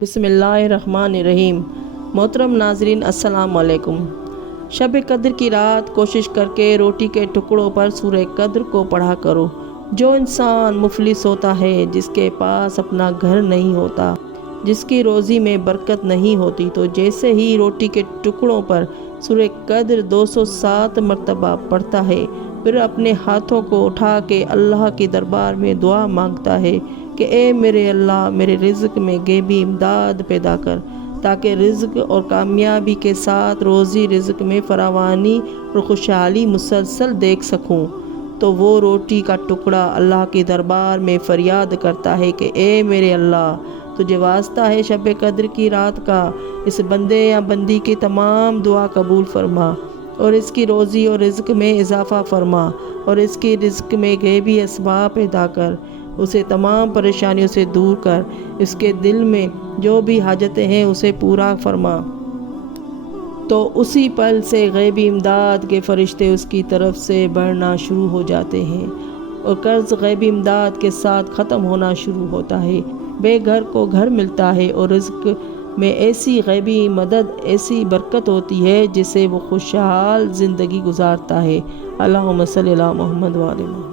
بسم اللہ الرحمن الرحیم۔ محترم ناظرین السلام علیکم۔ شب قدر کی رات کوشش کر کے روٹی کے ٹکڑوں پر سورہ قدر کو پڑھا کرو۔ جو انسان مفلس ہوتا ہے، جس کے پاس اپنا گھر نہیں ہوتا، جس کی روزی میں برکت نہیں ہوتی، تو جیسے ہی روٹی کے ٹکڑوں پر سورہ قدر 207 مرتبہ پڑھتا ہے، پھر اپنے ہاتھوں کو اٹھا کے اللہ کے دربار میں دعا مانگتا ہے کہ اے میرے اللہ، میرے رزق میں غیبی امداد پیدا کر، تاکہ رزق اور کامیابی کے ساتھ روزی رزق میں فراوانی اور خوشحالی مسلسل دیکھ سکوں، تو وہ روٹی کا ٹکڑا اللہ کے دربار میں فریاد کرتا ہے کہ اے میرے اللہ، تجھے واسطہ ہے شب قدر کی رات کا، اس بندے یا بندی کی تمام دعا قبول فرما، اور اس کی روزی اور رزق میں اضافہ فرما، اور اس کی رزق میں غیبی اسباب پیدا کر، اسے تمام پریشانیوں سے دور کر، اس کے دل میں جو بھی حاجتیں ہیں اسے پورا فرما۔ تو اسی پل سے غیبی امداد کے فرشتے اس کی طرف سے بڑھنا شروع ہو جاتے ہیں، اور قرض غیبی امداد کے ساتھ ختم ہونا شروع ہوتا ہے، بے گھر کو گھر ملتا ہے، اور رزق میں ایسی غیبی مدد، ایسی برکت ہوتی ہے جس سے وہ خوشحال زندگی گزارتا ہے۔ اللہم صلی علی محمد وعلی محمد۔